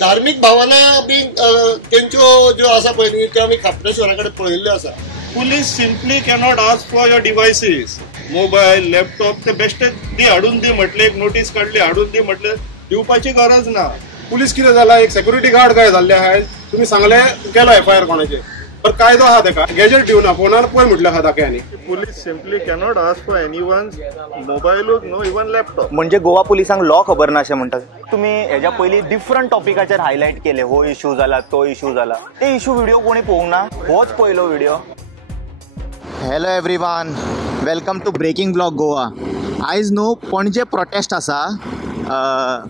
धार्मिक भावना बी तेंच्यो ज्यो आसा पळय न्ही त्यो आमी खापणे शहरा कडेन पळयल्ल्यो आसा. Police simply cannot ask for your devices, mobile, laptop, ते बेश्टे दी हाडून दी म्हटले, एक नोटीस काढली हाडून दी म्हटले, दिवपाची गरज ना. पुलीस कितें जाला, एक सेक्युरिटी गार्ड काय जाल्ले आहाय, तुम्ही सांगले केलो एफआयआर कोणाचे, पण कायदो आहा तेका गॅजेट दिवना, फोनार पळय म्हटले आहा दाखयांनी. Police simply cannot ask for anyone's मोबाईलूच नो इवन लॅपटॉप. म्हणजे गोवा पुलिसांक लॉ खबर ना अशें म्हणटात. तुम्ही हेच्या पयलीं डिफरंट टॉपिकाचेर हायलायट केले, हो इश्यू जाला तो इश्यू जाला, ते इश्यू व्हिडिओ कोणी पळोवंक ना, होच पयलो video. Hello everyone, welcome to breaking blog Goa. आयज न्हू पणजे प्रोटेस्ट आसा.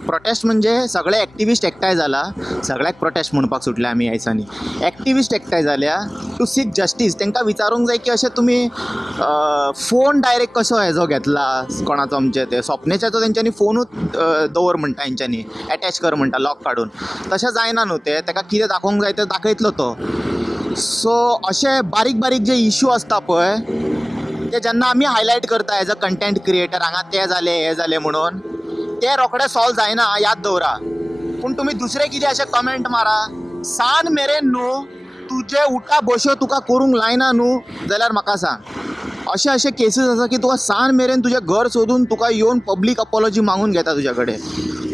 प्रोटेस्ट म्हणजे सगळे एक्टिविस्ट एकठांय जाला, सगळ्याक प्रोटेस्ट म्हणपाक सुटले आमी ह्या दिसांनी. एक्टिविस्ट एकठांय जाल्या टू सीक जस्टीस. तांकां विचारूंक जाय की अशें तुमी फोन डायरेक्ट कसो हेजो घेतला कोणाचो, आमचे ते स्वप्नेच्याचो तेंच्यांनी फोनूच दवर म्हणटा, तेंच्यांनी एटॅच कर म्हणटा लॉक काडून. तशें जायना न्हू तें, ताका कितें दाखोवंक जाय तें दाखयतलो तो. सो अशे बारीक बारीक जे इश्यू आसता पळय ते जेन्ना आमी हायलायट करता एज अ कंटेंट क्रिएटर, हांगा ते जाले हे जाले म्हणून, ते रोखडे सॉल्व जायना, याद दवरा. पूण तुमी दुसरे कितें अशें कमेंट मारा, सान मेरेन न्हू तुजे उठा बश्यो तुका करूंक लायना न्हू जाल्यार म्हाका सांग. अशे अशे केसीस आसा की तुका सान मेरेन तुजें घर सोदून तुका येवन पब्लीक अपॉलॉजी मागून घेता तुज्या कडेन.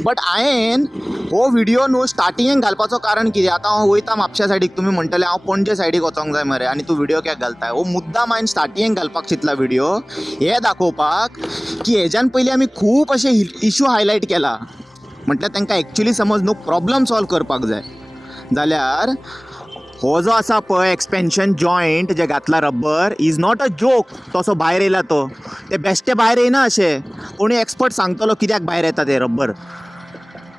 बट हांवें हो व्हिडिओ न्हू स्टार्टिंगेक घालपाचो कारण कितें, आतां हांव वयता म्हापशा सायडीक, तुमी म्हणटले हांव पणजे सायडीक वचोंक जाय मरे आनी तूं व्हिडिओ कित्याक घालताय. हो मुद्दाम हांवें स्टार्टिंगेक घालपाक चिंतला व्हिडिओ, हे दाखोवपाक की हेज्यान पयलीं आमी खूब अशे इश्यू हायलायट केला. म्हटल्यार तांकां एक्चुली समज न्हू प्रॉब्लम सॉल्व करपाक जाय जाल्यार हो जो आसा पळय एक्सपेन्शन जॉयंट जे घातला rubber, is not a joke. तसो भायर येयला तो, ते बेश्टे भायर येयना अशें, कोणी एक्सपर्ट सांगतलो कित्याक भायर येता ते रब्बर.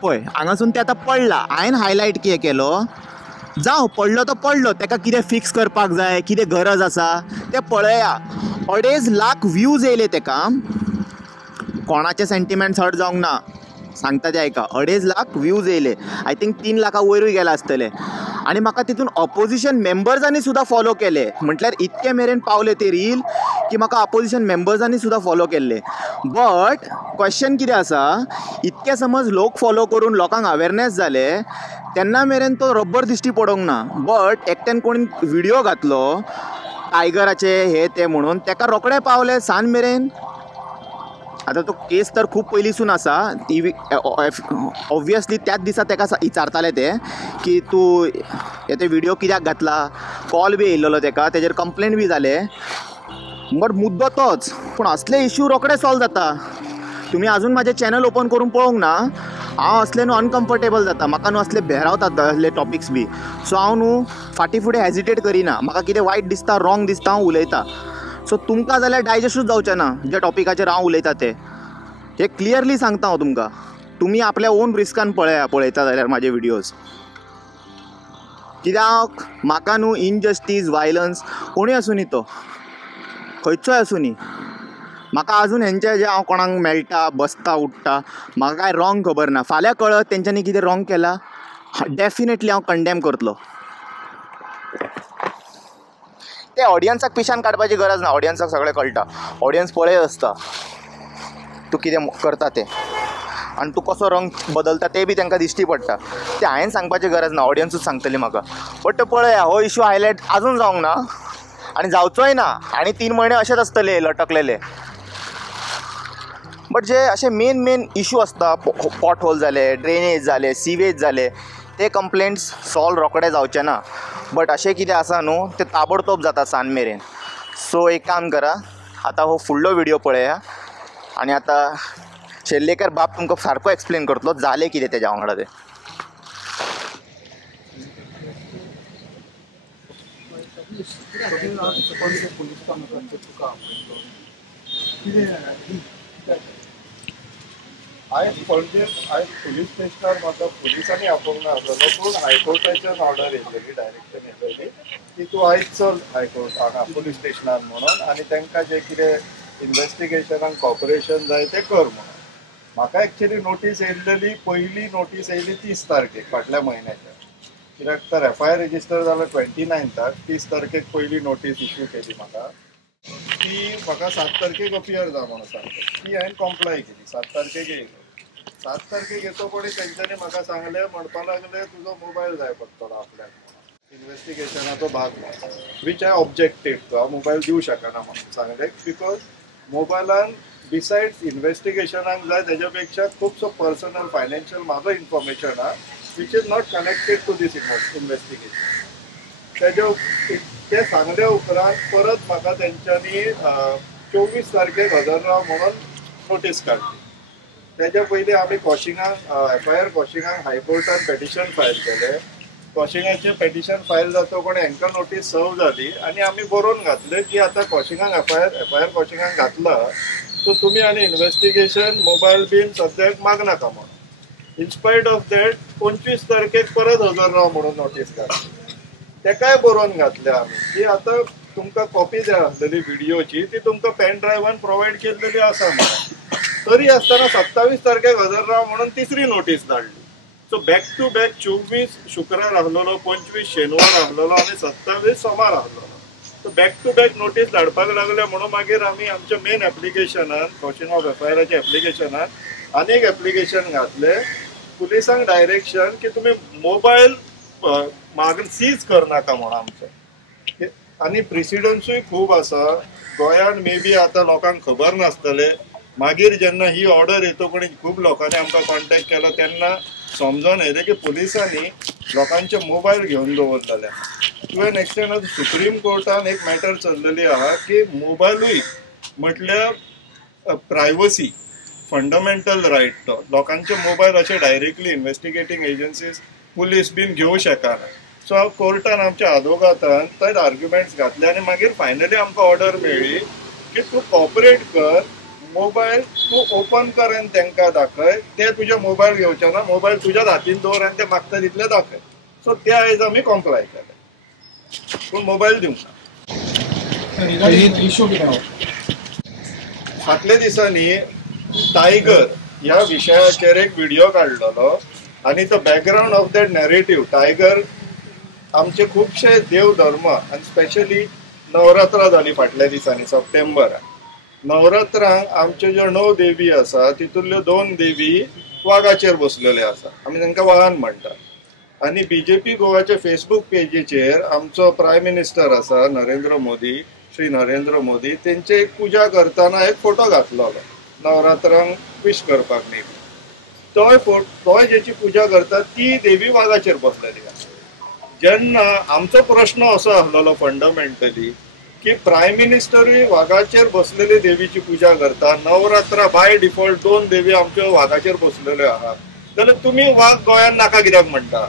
पळय हांगासून ते आतां पडला, हांवें हायलायट कितें केलो, जावं पडलो तो पडलो, ताका कितें फिक्स करपाक जाय, कितें गरज आसा तें पळया. 2.5 लाख व्ह्यूज येयले ताका, कोणाचे सेंटिमेंट्स हर्ट जावंक ना, सांगता ते आयका. 2.5 लाख व्ह्यूज येयले, आय थिंक 3 लाखा वयरूय गेला आसतले. आनी म्हाका तितून ऑपोजिशन मेंबर्सांनी सुद्दां फॉलो केले, म्हटल्यार इतके मेरेन पावले ते रील की म्हाका ऑपोजिशन मेंबर्सांनी सुद्दां फॉलो केल्ले. बट क्वेश्चन कितें आसा, इतके समज लोक फॉलो करून लोकांक अवेरनेस जाले तेन्ना मेरेन तो रब्बर दिश्टी पडोंक ना. बट एकट्यान कोणी व्हिडिओ घातलो टायगराचे हे ते म्हणून, ताका रोखडे पावले सान मेरेन. आतां तो केस तर खूब पयलींसून आसा, टी ऑब्वियसली त्याच दिसा ताका विचारताले ते की तूं ते व्हिडिओ कित्याक घातला, कॉल बी येयल्लो ताका, तेजेर कंप्लेंट बी जाले. बट मुद्दो तोच, पूण असले इश्यू रोखडे सॉल्व जाता. तुमी आजून म्हाजें चॅनल ओपन करून पळोवंक ना, हांव असले न्हू अनकम्फर्टेबल जाता, म्हाका न्हू असले भेरावतात असले टॉपिक्स बी. सो हांव न्हू फाटीं फुडें हेजिटेट करिना, म्हाका कितें वायट दिसता रॉंग दिसता हांव उलयतां. सो तुमकां जाल्यार डायजेस्टूच जावचें ना जे टॉपिकाचेर हांव उलयतां ते, हे क्लियरली सांगता हांव तुमकां. तुमी आपल्या ओन रिस्कान पळयता जाल्यार म्हाजे व्हिडिओज. कित्याक म्हाका न्हू इनजस्टीस, वायलन्स कोणूय आसूं न्ही, तो खंयचोय आसूं न्ही, म्हाका आजून हेंचे जे हांव कोणाक मेळटा बसता उठ्ठा म्हाका कांय रॉंग खबर ना. फाल्यां कळत तेंच्यांनी कितें रॉंग केलां, डेफिनेटली हांव कंडेम करतलो. ते ऑडियन्साक पिशान काडपाची गरज ना, ऑडियन्साक सगळें कळटा, ऑडियन्स पळयत आसता तूं कितें करता तें, आनी तूं कसो रंग बदलता तें बी तांकां दिश्टी पडटा. तें हांवें सांगपाची गरज ना, ऑडियन्सूच सांगतली म्हाका. बट पळया हो इश्यू हायलायट आजून जावंक ना आनी जावचोय ना, आनी 3 म्हयने अशेच आसतले लटकलेले. बट जे अशे मेन इश्यू आसता, पॉट होल जाले, ड्रेनेज जाले, सिवेज जाले, ते कंप्लेंट्स सॉल्व रोखडे जावचे ना. बट अशें कितें आसा न्हू तें ताबडतोब जाता सान मेरेन. सो एक काम करा, आतां हो फुडलो व्हिडिओ पळया आनी आतां शेल्लेकर बाब तुमकां सारको एक्सप्लेन करतलो जालें कितें तेज्या वांगडा तें. आयज पुलीस स्टेशनार म्हाका पुलिसांनी आपोवंक ना आसलो, पूण हायकोर्टाच्यान ऑर्डर येयलेली, डायरेक्शन येयलेली की तूं आयज चल हायकोर्ट हांगा पुलीस स्टेशनार म्हणून, आनी तांकां जें कितें इन्वेस्टिगेशनाक कॉपरेशन जाय तें कर म्हणून. म्हाका एक्चुली नोटीस येयल्लेली, पयली नोटीस येयली 30 तारखेक फाटल्या म्हयन्याच्या, कित्याक तर एफआयआर रेजिस्टर जालो 29 30 तारखेक पयली नोटीस इश्यू केली म्हाका. ती म्हाका 7 तारखेक अपियर जा म्हणून सांगता, ती हांवें कॉम्प्लाय केली. 7 तारखेक येयलो, 7 तारखेक येतो कोणी तेंच्यांनी म्हाका सांगले म्हणपा लागले तुजो मोबायल जाय पडटलो आपल्याक म्हणून इन्व्हेस्टिगेशनाचो भाग म्हणून वीच आय ऑब्जेक्टेड टू हांव मोबायल दिवं शकना म्हणून सांगले बिकॉज मोबायलान बिसायड्स इन्व्हेस्टिगेशनाक जाय तेच्या पेक्षा खुबसो पर्सनल फायनान्शियल म्हाजो इन्फॉर्मेशन आहा which is not connected to this investigation ते सांगल्या उपरांत परत म्हाका तेंच्यांनी 24 तारखेक हजर राव म्हणून नोटीस काडली तेच्या पयलीं आमी कॉशिंगाक FIR कॉशिंगाक हायकोर्टान पेटिशन फायल केलें कॉशिंगाचें पेटिशन फायल जाता कोणी हांकां नोटीस सर्व जाली आनी आमी बरोवन घातलें की आतां कॉशिंगाक FIR कॉशिंगाक घातला सो तुमी आनी इन्व्हेस्टिगेशन मोबायल बीन सद्याक मागनाका म्हणून इनस्पायट ऑफ दॅट 25 तारखेक परत हजर राव म्हणून नोटीस घातली तेकाय बरोवन घातले आमी की आतां तुमकां कॉपी जाय आसलेली व्हिडिओची ती तुमकां पेन ड्रायव्हान प्रोवायड केल्लेली आसा म्हणून तरी आसतना 27 तारखेक हजर राव म्हणून तिसरी नोटीस धाडली सो बॅक टू बॅक 24 शुक्रार आहलोलो 25 शेनवार आहलोलो आनी 27 सोमार आहलोलो so back to back notice धाडपाक लागले म्हणून मागीर आमी आमच्या मेन एप्लिकेशनान कॉशिंग ऑफ FIRच्या एप्लिकेशनान आनी एक एप्लिकेशन घातले पुलिसांक डायरेक्शन की तुमी मोबायल सीज करनाका म्हणून आमचे आनी प्रेसिडन्सूय खूब आसा गोंयान मे बी आतां लोकांक खबर नासतले मागीर जेन्ना ही ऑर्डर येतो कोणी खूब लोकांनी आमकां कॉन्टॅक्ट केलो तेन्ना समजून येयलें की पुलिसांनी लोकांचे मोबायल घेवन दवरलेले टू एन एक्सटेंड सुप्रीम कोर्टान एक मॅटर चल्लेली आहा की मोबायलूय म्हटल्यार प्रायवसी फंडमेंटल रायट तो लोकांचे मोबायल अशे डायरेक्टली इन्व्हेस्टिगेटींग एजन्सीज पुलीस बीन घेवं शकना सो हांव कोर्टान आमच्या आदवोगातान थंय आर्ग्युमेंट्स घातले आनी मागीर फायनली आमकां ऑर्डर मेळ्ळी की तूं कॉपरेट कर मोबायल तूं ओपन कर आनी तांकां दाखय ते तुजे मोबायल घेवचे ना मोबायल तुज्याच हातीन दवर आनी ते मागता तितले दाखय सो ते आयज आमी कॉम्प्लाय केले पूण मोबायल दिवंक ना फाटल्या दिसांनी टायगर ह्या विशयाचेर एक व्हिडिओ काडलेलो आनी तो background of that narrative tiger आमचे खुबशे देव धर्म आनी स्पेशली नवरात्रां जाली फाटल्या दिसांनी सप्टेंबराक नवरात्रांक आमच्यो ज्यो 9 देवी आसा तितूंतल्यो 2 देवी वाघाचेर बसलेले आसा आमी तांकां वाहन म्हणटात आनी BJP गोवाच्या फेसबूक पेजीचेर आमचो प्रायम मिनिस्टर आसा नरेंद्र मोदी श्री नरेंद्र मोदी तेंचे एक पुजा करतना एक फोटो घातलेलो नवरात्रांक विश करपाक न्ही तो जेची पुजा करता ती देवी वाघाचेर बसलेली आसा जेन्ना आमचो प्रश्न असो आसलेलो फंडमेंटली की प्रायम मिनिस्टरूय वाघाचेर बसलेली देवीची पुजा करता नवरात्रा बाय डिफॉल्ट 2 देवी आमच्यो वाघाचेर बसलेल्यो आहात जाल्यार तुमी वाघ गोंयान नाका कित्याक म्हणटा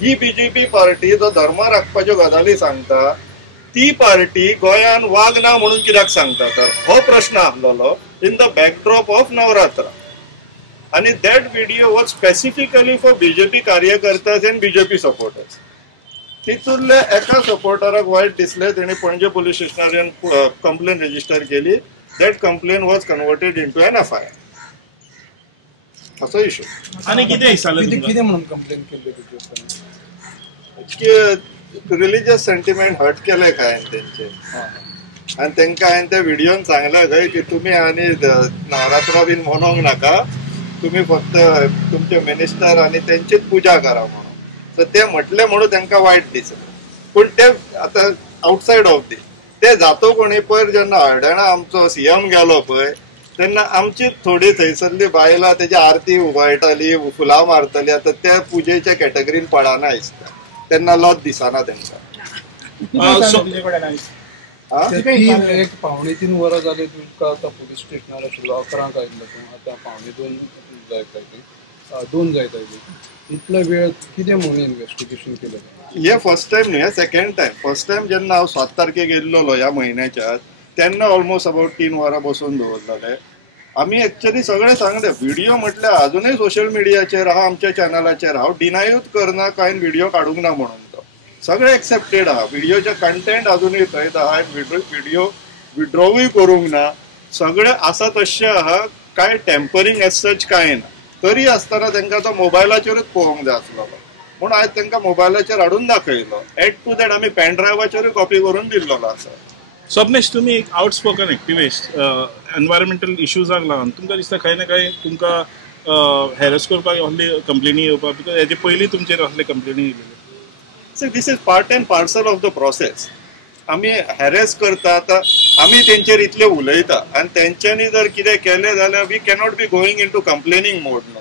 ही BJP पार्टी जो धर्म राखपाच्यो गजाली सांगता ती पार्टी गोंयान वाघ ना म्हणून कित्याक सांगता तर हो प्रश्न आसलेलो इन द बॅकड्रॉप ऑफ नवरात्रा आणि that video was specifically for BJP कार्यकर्ताज अँड BJP सपोर्टर्स तितूंतले एका सपोर्टराक वायट दिसले तेणी पणजे पुलीस स्टेशनार येवन कंप्लेन रजिस्टर केली that complaint was converted into an FIR असो इशू आणि किती म्हणून कंप्लेन केली रिलीजियस सेंटिमेंट हर्ट केले काय तेंचे आणि तांकां हांवें त्या व्हिडिओन सांगलें खंय की तुमी आनी नवरात्रा बीन मनोवंक नाका तुमी फक्त तुमचे मिनिस्टर आनी तेंचीच पुजा करा म्हणून सो ते म्हटले म्हणून तांकां वायट दिसलें पूण ते आतां आउटसायड ऑफ दीस ते जातो कोणी पयर जेन्ना हळडणा आमचो CM गेलो पळय तेन्ना आमचीच थोडी थंयसरली बायलां तेजी आरती उबाळटाली फुलां मारतली आतां त्या पुजेच्या कॅटेगरीन पडना दिसता तेन्ना लज दिसना तांकां एक 2.5-3 वरां जाली तुमकां आतां पुलीस स्टेशनार आशिल्लो 11 आयिल्लो तूं आतां 2:30 जायत 2 जायत आयली इतलो वेळ कितें म्हणून इन्व्हेस्टिगेशन केलें हे फर्स्ट टायम न्ही हे सेकंड टायम फर्स्ट टायम जेन्ना हांव 7 तारखेक येयल्लो ह्या म्हयन्याच्या तेन्ना ऑलमोस्ट अबाउट 3 वरां बसून दवरलेले आमी एक्चुअली सगळे सांगले व्हिडिओ म्हटल्यार अजूनय सोशल मिडियाचेर आहा आमच्या चॅनलाचेर हांव डिनायूच करना काय व्हिडिओ काडूंक ना म्हणून तो सगळे एक्सेप्टेड आहा व्हिडिओचे कंटेंट अजूनय थंयच आहा व्हिडिओ विड्रॉवूय करूंक ना सगळे आसा तशें आहा काय टेम्परिंग एज सच काय ना तरी आसतना तांकां तो मोबायलाचेरूच पळोवंक जाय आसलो म्हणून आयज तांकां मोबायलाचेर हाडून दाखयलो एड टू दॅट आमी पेन ड्रायव्हाचेरूय कॉपी करून दिल्लो आसा स्वप्नेश तुम्ही एक आउटस्पोकन एक्टिविस्ट एनवायरमेंटल इश्यूजाक लागून तुमकां दिसता खंय ना खंय तुमकां हॅरेस करपाक असली कंप्लेनी येवपाक बिकॉज हेजे पयलीं तुमचेर असले कंप्लेनी येयलेले? So this is part and parcel of the process. आमी हॅरेस करता आतां आमी तेंचेर इतले उलयता आनी तेंच्यांनी जर कितें केलें जाल्यार we cannot be going in to complaining mode no,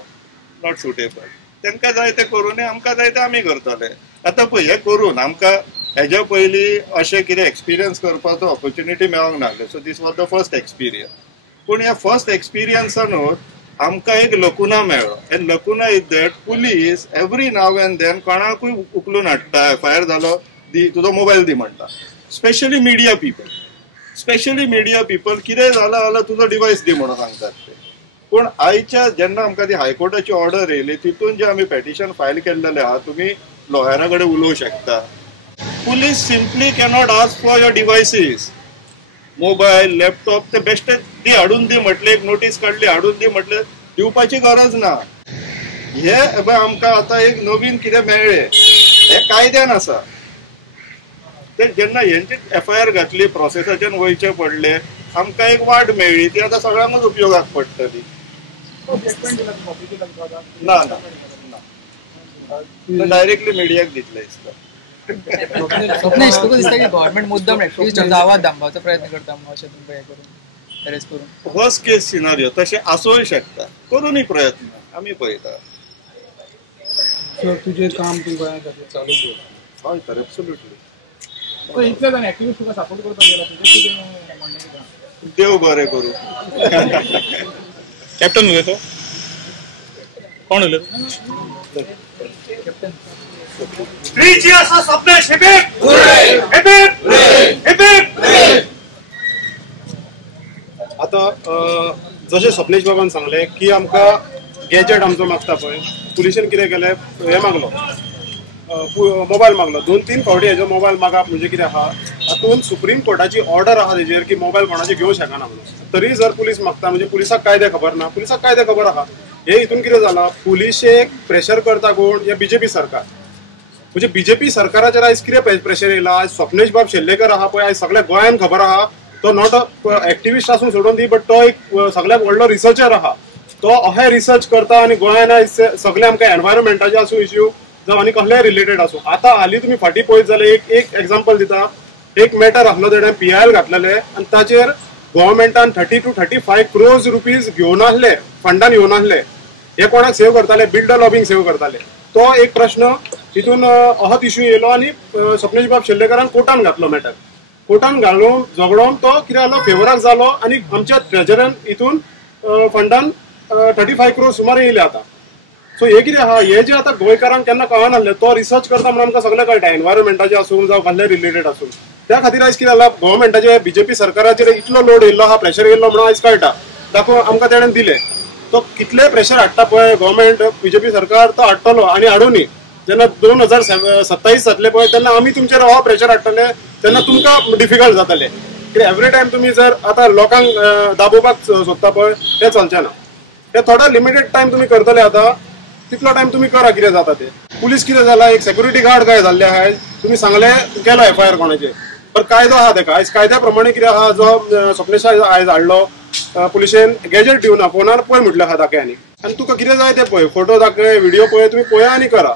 not suitable. तांकां जाय तें करूं आमकां जाय तें आमी करतले. आतां पळय हें करून आमकां हेज्या पयलीं अशें कितें एक्सपिरियन्स करपाचो ऑपॉर्च्युनिटी मेळोंक नासलें. So this was the first experience. पूण ह्या फर्स्ट एक्सपिरियन्सानूच आमकां एक लकुना मेळ्ळो. And lacuna is that police every now and then कोणाकूय उखलून हाडटा, एफआयआर जालो दी, तुजो मोबायल दी म्हणटा. स्पेशली मिडिया पीपल कितें जालां जाल्यार तुजो डिवायस दी म्हणून सांगतात ते. पूण आयच्या जेन्ना आमकां ती हायकोर्टाची ऑर्डर येयली तितून जे आमी पेटिशन फायल केल्लेलें आहा, तुमी लॉयरा कडेन उलोवंक शकता. Police simply cannot ask for your devices, mobile, laptop, ते बेश्टे दी हाडून दी म्हटलें, एक नोटीस काडली हाडून दी म्हटलें, दिवपाची गरज ना. हे आमकां आतां एक नवीन कितें मेळ्ळें, हे कायद्यान आसा. ते जेन्ना हेंची एफआयआर घातली, प्रोसेसाच्यान वयचें पडलें, आमकां एक वाट मेळ्ळी, ती आतां सगळ्यांकूच उपयोगाक पडटली. ना ना डायरेक्टली मिडियाक दितले दिसता. स्वप्नेश, तुका दिसता की गव्हर्नमेंट मुद्दम एक्टिव्हिस्टांचो आवाज दामपाचो प्रयत्न करता अशें तुमकां हे करून हॅरेस करून? वर्स्ट केस सिनारियो तशें आसूंक शकता, करूनय प्रयत्न आमी पळयता. सो तुजें काम तूं गोंया खातीर चालू कर. हय सर, एब्सोल्युटली. इतले जाण एक्टिव्हिस्ट तुका सपोर्ट करपाक गेला, देव बरें करूं. कॅप्टन उलयता? कोण उलयता? त्रिची असा स्वप्नेश आता जशें स्वप्नेश बाबान सांगलें की आमकां गॅजेट आमचो मागता पळय, पुलिशेन कितें केलें, हें मागलो, मोबायल मागलो. 2-3 फावटी हेजो मोबायल मागप म्हणजे कितें आहा, हातून सुप्रीम कोर्टाची ऑर्डर आहा तेजेर की मोबायल कोणाचे घेवंक शकना म्हणून. तरी जर पुलीस मागता म्हणजे पुलिसाक कायदे खबर ना, पुलिसाक कायदे खबर आहा. हे हितून कितें जालां, पुलिशेक प्रेशर करता कोण, हे बीजेपी सरकार. म्हणजे बीजेपी सरकाराचेर आयज कितें प्रेशर येयला. आयज स्वप्नेश बाब शेल्लेकर आहा पळय, आयज सगळ्या गोंयान खबर आहा. तो नॉट अ एक्टिविस्ट आसून सोडून दी, बट तो एक सगळ्यात व्हडलो रिसर्चर आहा. तो अहे रिसर्च करता आनी गोंयान आयज सगळे आमकां एनवायरमेंटाचे आसूं इश्यू जावं आनी कसलेय रिलेटेड आसूं. आतां हालीं तुमी फाटीं पळयत जाल्यार एक एग्जाम्पल दिता. एक मॅटर आसलो तेणें PIL घातलेले आनी ताचेर गव्हर्मेंटान 30 to 35 crores रुपीज घेवन आसले, फंडान घेवन आसले. हे कोणाक सेव्ह करताले, बिल्डर लॉबिंग सेव्ह करताले. तो एक प्रश्न हितून अहोच इश्यू येयलो आनी स्वप्नेश बाब शेल्लेकरान कोर्टान घातलो मॅटर. कोर्टान घालून झगडोन तो कितें जालो, फेवराक जालो आनी आमच्या ट्रेजरान हितून फंडान 35 crores सुमार येयले आतां. सो हे कितें आहा, हे जे आतां गोंयकारांक केन्ना कळनासलें, तो रिसर्च करता म्हणून आमकां सगळें कळटा, एनवायरमेंटाचें आसूं जावं कसलें रिलेटेड आसूं. त्या खातीर आयज कितें जालां, गव्हर्मेंटाचे बीजेपी सरकाराचेर इतलो लोड येयल्लो आहा, प्रेशर येयल्लो म्हणून आयज कळटा. दाखोवन आमकां तेणेन दिलें. तो कितले प्रेशर हाडटा पळय गव्हर्मेंट, बीजेपी सरकार तो हाडटलो आनी हाडूनी. जेन्ना 2027 जातले पळय तेन्ना आमी तुमचेर हो प्रेशर हाडटले, तेन्ना तुमकां डिफिकल्ट जातलें. कित्याक एवरी टायम तुमी जर आतां लोकांक दाबोवपाक सोदता पळय, तें चलचें ना. हे थोडा लिमिटेड टायम तुमी करतले, आतां तितलो टायम तुमी करा कितें जाता तें. पुलीस कितें जाला, एक सेक्युरिटी गार्ड काय जाल्ले आहाय, तुमी सांगलें केलो एफआयआर कोणाचेर, पण कायदो आहा तेका. आयज कायद्या प्रमाणे कितें आहा, जो स्वप्नेश आयज हाडलो, पुलिशेन गॅजेट दिवना, फोनार पळय म्हटलें आहा दाखय आनी तुका कितें जाय तें पळय, फोटो दाखय, व्हिडिओ पळय, तुमी पळया आनी करा.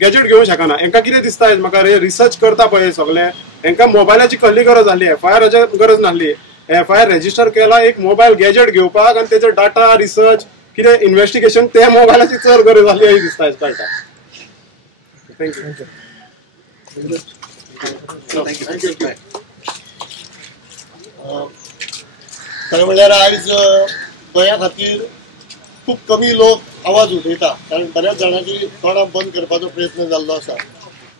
गॅजेट घेवंक शकना. हेंकां कितें दिसता आयज म्हाका, रिसर्च करता पळय सगळें, हेंकां मोबायलाची कसली गरज आसली, एफआयआराची गरज नासली. एफआयआर रेजिस्टर केला एक मोबायल गॅजेट घेवपाक आनी तेजो डाटा रिसर्च कितें इन्व्हेस्टिगेशन त्या मोबायलाची चड गरज आसली अशें दिसता आयज कळटा. थँक्यू. खरें म्हणल्यार आयज गोंया खातीर खूब कमी लोक आवाज उठयता, कारण बऱ्याच जाणांची तोंडां बंद करपाचो प्रयत्न जाल्लो आसा.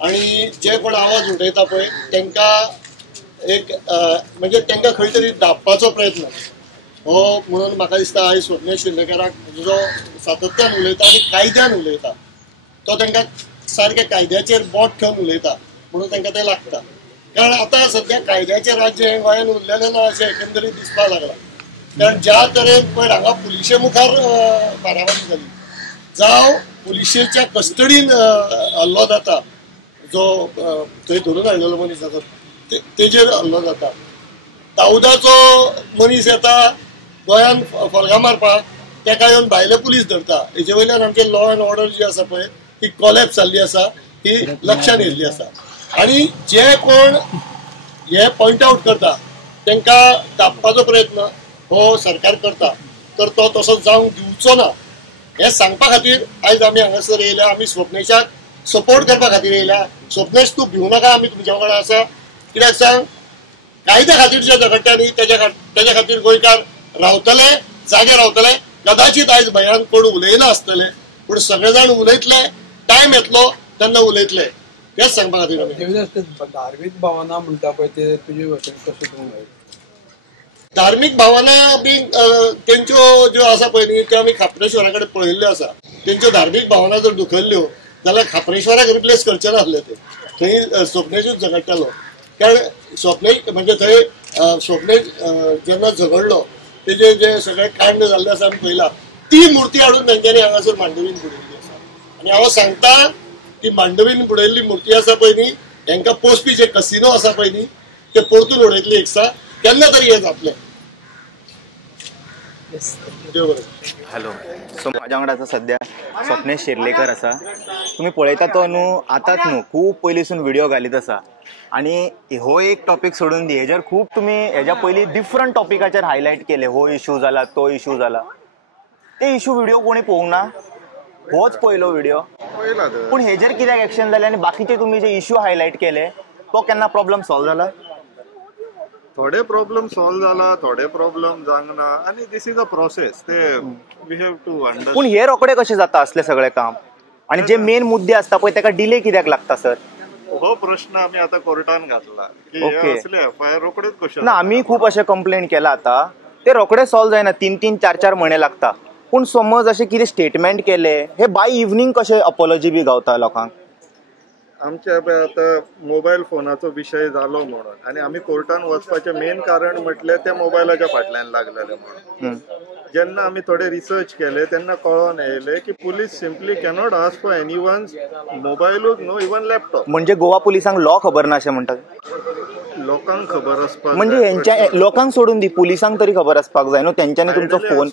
आनी जे कोण आवाज उठयता पळय तांकां एक म्हणजे तांकां खंय तरी दाबपाचो प्रयत्न हो. म्हणून म्हाका दिसता आयज स्वप्नेश शेल्लेकराक जो सातत्यान उलयता आनी कायद्यान उलयता, तो तांकां सारकें कायद्याचेर बोट ठेवन उलयता म्हणून तांकां तें लागता. कारण आतां सद्या कायद्याचें राज्य हें गोंयान उरलेलें ना अशें एकंदरीत दिसपाक लागलां. कारण ज्या तरेन पळय हांगा पुलिशे मुखार बाराबारी जाली, जावं पुलिशेच्या कस्टडीन हल्लो जाता, जो थंय धरून हाडलेलो मनीस आसा तेजेर हल्लो जाता. दाऊदाचो मनीस येता गोंयान फलगां मारपाक, तेका येवन भायले पुलीस धरता. हेजे वयल्यान आमचे लॉ अँड ऑर्डर जी आसा पळय ती कॉलॅप्स जाल्ली आसा, ही लक्षात येयल्ली आसा. आणि जे कोण हे पॉइंट आउट करता तांकां दाबपाचो प्रयत्न हो सरकार करता, तर तो तसो जावंक दिवचो ना हे सांगपा खातीर आयज आमी हांगासर येयल्या. आमी स्वप्नेशाक सपोर्ट करपा खातीर येयल्या. स्वप्नेश तूं भिवू नाका, आमी तुमच्या वांगडा आसा. कित्याक सांग, कायद्या खातीर जे झगडटा न्ही तेज्या खातीर गोंयकार रावतले, जागे रावतले. कदाचित आयज भयान कोण उलयना आसतले, पूण सगळे जाण उलयतले, टायम येतलो तेन्ना उलयतले. तेच सांगपा खातीर आमी. धार्मीक भावना म्हणटा पळय ते तुजे भशेन कशें तूं धार्मीक भावना बी तेंच्यो ज्यो आसा पळय न्ही त्यो आमी खापरेश्वरा कडेन पळयल्ल्यो आसा. तेंच्यो धार्मीक भावना जर दुखल्ल्यो जाल्यार खापरेश्वराक रिप्लेस करचे नासले ते. थंय स्वप्नेशूच झगडटालो. कारण स्वप्नेश म्हणजे थंय स्वप्नेश जेन्ना झगडलो तेजे जे सगळे कांड जाल्ले आसा आमी पळयला. ती मुर्ती हाडून तेंच्यांनी हांगासर मांडवीन बुडयल्ली आसा. आनी हांव सांगता ती मांडवीन बुडयल्ली मुर्ती आसा पळय न्ही हेंकां पोसपी जे कसिनो आसा पळय न्ही ते परतून उडयतली एकसा. केन्ना तरी हे जातलें. हॅलो, सो माझ्या वांगडा सध्या स्वप्नेश शेर्लेकर आसा. तुम्ही पळयता तो न्हू आतांच न्हू खूब पयलींसून व्हिडिओ घालीत आसा. आणि हो एक टॉपिक सोडून दी, हेजेर खूब तुम्ही हेज्या पयलीं डिफरंट टॉपिकाचेर हायलायट केले. हो इश्यू जाला, तो इश्यू जाला. ते इश्यू व्हिडिओ कोणी पळोवंक ना, होच पयलो व्हिडिओ. पूण हेजेर कित्याक एक्शन जालें आनी बाकीचे तुम्ही जे इश्यू हायलायट केले तो केन्ना प्रॉब्लेम सॉल्व जाला? थोडे प्रॉब्लेम सॉल्व जाला, थोडे प्रॉब्लेम जावना, आणि दिस इज अ प्रोसेस. ते वी हॅव टू अंडरस्टँड. पूण हे रोखडे कशें जाता असले सगळे काम? आणि जे मेन मुद्दे असता पळय ताका डिले कित्याक लागता सर? हो प्रश्न आम्ही आता कोर्टान घातला की ओके. असले एफआयआर रोखडेच कशें ना, आम्ही खूप असे कंप्लेंट केला आता, ते रोखडे सॉल्व जायना. 3-3, 4-4 महिने लागता. पूण समज अशें कितें स्टेटमेंट केले हे बाय इव्हनिंग कशें अपॉलॉजी बी गावता लोकांक? आमच्या आता मोबाईल फोनाचो विषय जालो म्हणून, आणि आम्ही कोर्टान वचपाचें मेन कारण म्हटलें ते मोबायलाच्या फाटल्यान लागलेले म्हणून. जेन्ना आम्ही थोडे रिसर्च केले तेन्ना कळोन येयले की police simply cannot ask for anyone's मोबायलूच नो इवन लॅपटॉप. म्हणजे गोवा पुलिसांक लॉ खबर ना अशें म्हणटात? लोकांक खबर आसपाक म्हणजे हेंच्या लोकांक सोडून दी, पुलिसांक तरी खबर आसपाक जाय न्हू. तेंच्यांनी तुमचो फोन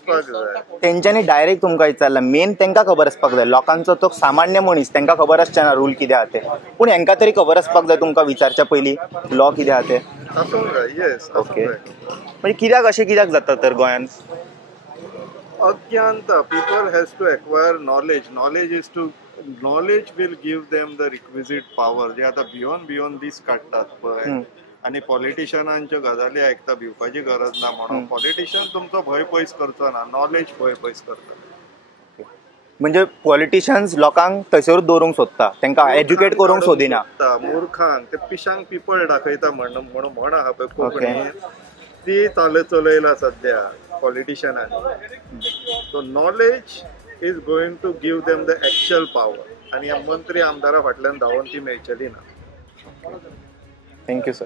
तेंच्यांनी डायरेक्ट तुमकां विचारला. मेन तेंकां खबर आसपाक जाय. लोकांचो तो सामान्य मनीस तेंकां खबर आसचें ना रूल कितें आहा ते. पूण हेंकां तरी खबर आसपाक जाय तुमकां विचारच्या पयलीं लॉ कितें आहा ते. ओके. म्हणजे कित्याक जाता तर गोंयांत अज्ञानता? People has to acquire knowledge. Knowledge will give them the requisite power. जे आता बियॉन्ड दीस काडटात पळय, आणि पॉलिटिशियनांच्यो गजाली आयकता भिवपाची गरज ना म्हणून पॉलिटिशियन तुमचो भंय पयस करचो ना, नॉलेज भंय पयस करता. म्हणजे पॉलिटिशियन्स लोकांक थंयसरूच दवरूंक सोदता, तांकां एज्युकेट करूंक सोदिना. मुर्खांक ते पिशांक पिपळ दाखयता म्हणून म्हण आहा पळय कोंकणीन, ती चलयला सध्या पॉलिटिशियनांनी. So knowledge is going to give them the actual power, आणि ह्या मंत्री आमदारा फाटल्यान धांवून ती मेळचली ना. Thank you sir,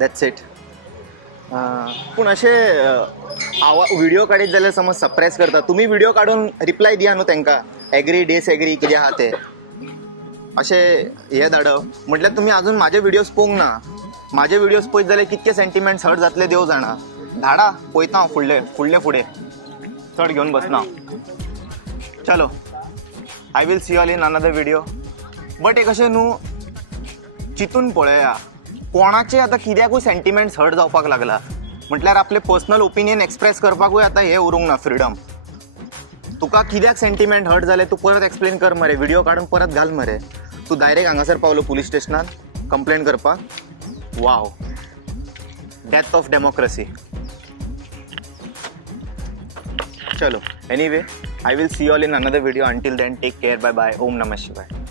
that's it. पूण अशें व्हिडिओ काडीत जाल्यार समज सप्रेस करता, तुमी व्हिडिओ काडून रिप्लाय दिया न्हू तांकां, एग्री डिसएग्री कितें आहा ते अशें हे धाडप. म्हटल्यार तुमी आजून म्हाजे व्हिडिओज पळोवंक ना. म्हाजे व्हिडिओज पळयत जाल्यार कितके सेंटिमेंट्स हर्ट जातले देव जाणा. धाडा, पळयता हांव फुडले चड घेवन बसना. चलो, I will see all in another video. But एक अशें न्हू चिंतून पळया, कोणाचे आतां कित्याकूय सेंटिमेंट्स हर्ट जावपाक लागला. म्हटल्यार आपले पर्सनल ओपिनियन एक्सप्रेस करपाकूय आतां हे उरूंक ना फ्रिडम. तुका कित्याक सेंटिमेंट हर्ट जाले तूं परत एक्सप्लेन कर मरे, व्हिडिओ काडून परत घाल मरे. तूं डायरेक्ट हांगासर पावलो पुलीस स्टेशनान कंप्लेंट करपाक. Wow, death of democracy. चलो, anyway, I will see you all in another video. Until then, take care. Bye bye. Om Namah Shivaya.